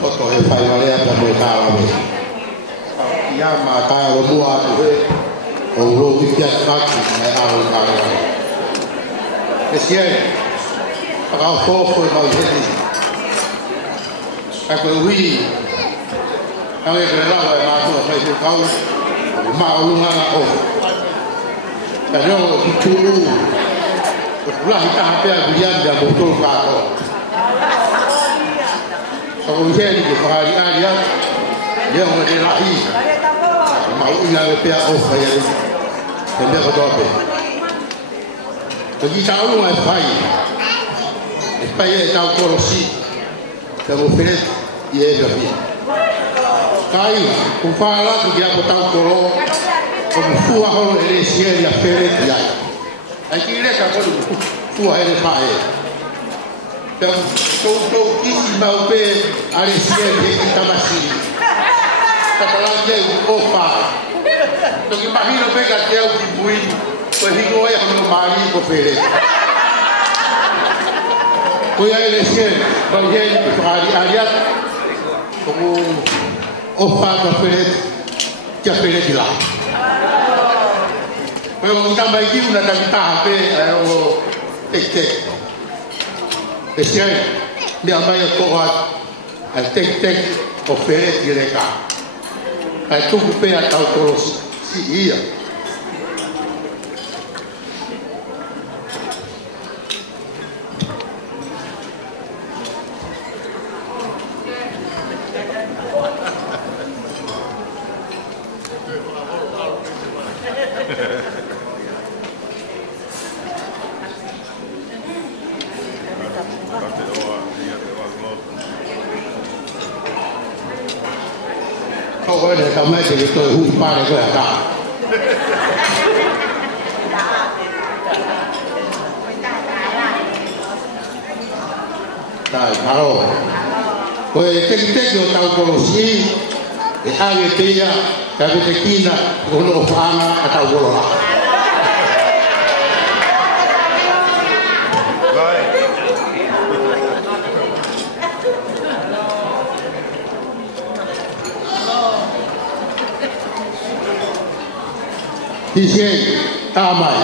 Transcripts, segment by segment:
Oto e whai warea pa me tāwa me. Ia mā tāia ro mua atu he. O rou i kia kaki mai aro kāra. E siai. Pakao fōfo e mau heni. Kai koe ui. Ange koe rawa e mātua kai te kau. O mā o lunganga o. Ka reo o tūru. O kulahi taha pēr kulianda mo tōru kāko. Kalau saya ni hari hari dia orang lelaki, mau ia pihak saya ni, dia kata apa? Bagi tahu orang baik tahu korupsi, tahu pelet ia berapa. Kai, kupala tu dia tahu korupsi, kumfua orang Malaysia dia pelet dia. Akhirnya kalau kumfua ele pakai. Dan kau isi mau pe Malaysia ni kita masih kata lagi opa. Jadi mahir pe kat dia di bui, perhigo yang mari ko pere. Kau yang Malaysia bagian hari-hariat, kamu opa ka pere, kia pere di lah. Kalau kita bagi una kita pe, ayo tek. Esiai, dia ambil kohat, tek oferet direka. Itu bukan atau kolos si iya. Kau ada kamai jadi tu humpa aku ada. Dah tahu. Kau tek yo tahu kolosi, hari dia tapi tekina kalau faham atau bola. Dice tamai.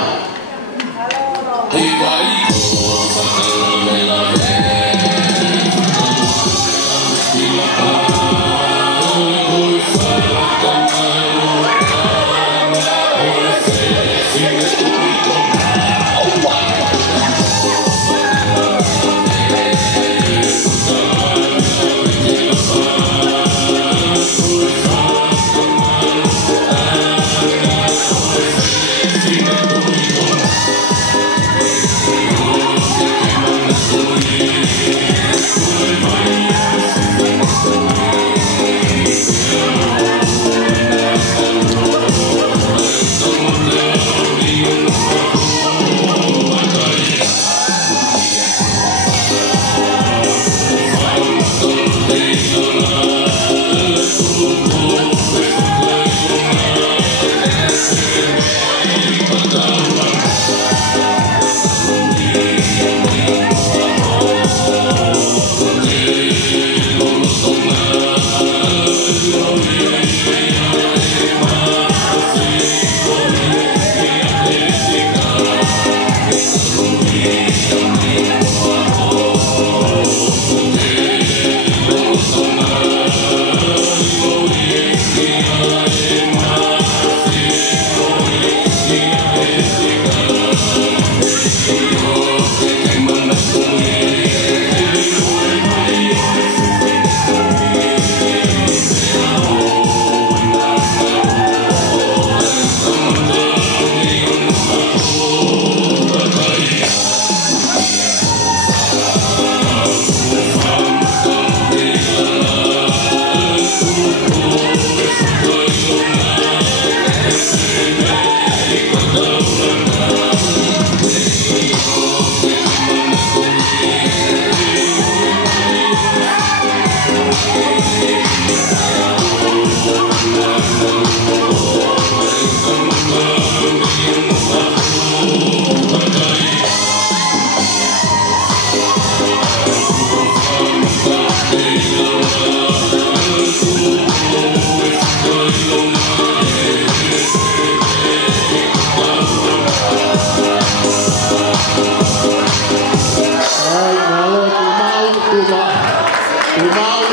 mau.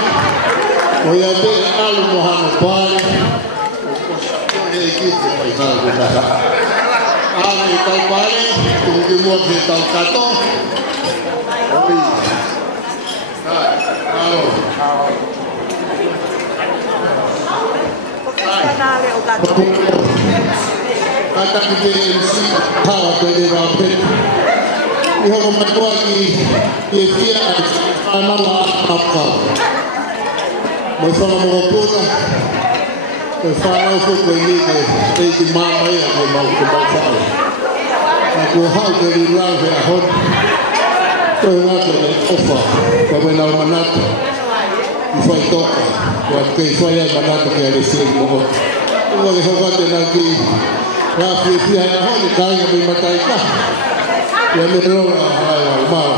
O ia te alu mohano pare. E kite pai kala kutaka. Ale i tau pare, tuki mua ki tau kato. Oi. Alo. Kata kita MC hawa kene rapet. Iho matua ki ia ana la apa. Mo fala mo puna. Mo fala fo ko ni ke di mama ia ko mau ko mau fala. Aku hau ke di lang ke hon. Ko nga ko ofa. Ko na manat. Foi toca. Ko ke foi a manat ke ale sing mo. Ko ke ho ka na ki. Rafi pia hon ka ya me matai ka. Ya me ro ai mau